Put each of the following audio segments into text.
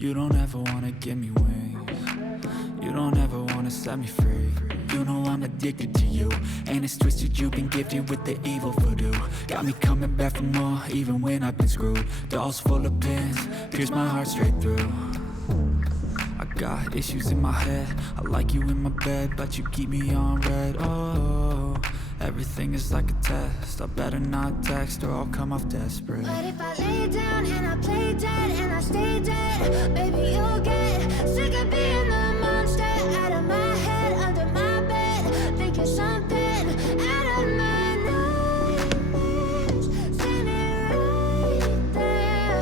You don't ever wanna give me wings. You don't ever wanna set me free. You know I'm addicted to you, and it's twisted. You've been gifted with the evil voodoo. Got me coming back for more, even when I've been screwed. Dolls full of pins, pierce my heart straight through. I got issues in my head. I like you in my bed, but you keep me on red. Oh, everything is like a test. I better not text or I'll come off desperate. But if I lay down and I play dead and I stay dead, baby, you'll get sick of being the monster out of my head, under my bed, thinking something out of my nightmares, standing right there.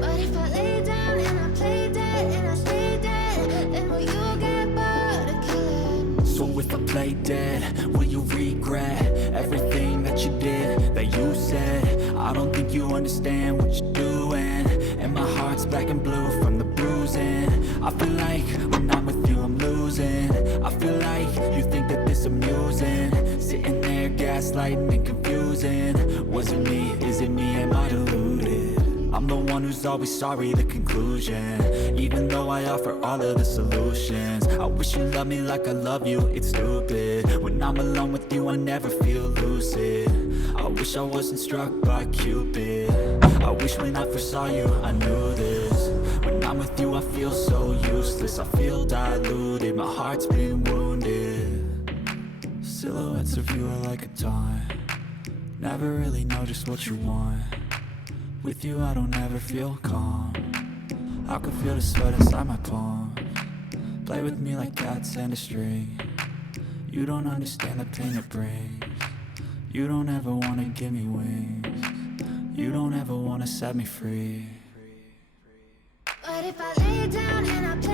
But if I lay down and I play dead and I stay dead, then will you get bored of killing? So if I play dead, will you regret everything that you did, that you said? I don't think you understand what you're doing, and my heart's black and blue from the bruising. I feel like when I'm with you I'm losing. I feel like you think that this amusing, sitting there gaslighting and confusing. Was it me? Is it me? Am I deluded? I'm the one who's always sorry, the conclusion, even though I offer all of the solutions. I wish you loved me like I love you, it's stupid. When I'm alone with you I never feel lucid. I wish I wasn't struck by Cupid. I wish when I first saw you I knew this. When I'm with you I feel so useless. I feel diluted, my heart's been wounded. Silhouettes of you are like a taunt. Never really know just what you want. With you I don't ever feel calm. I can feel the sweat inside my palm. Play with me like cats and a string. You don't understand the pain it brings. You don't ever wanna give me wings. You don't ever wanna set me free. But if I lay down and I play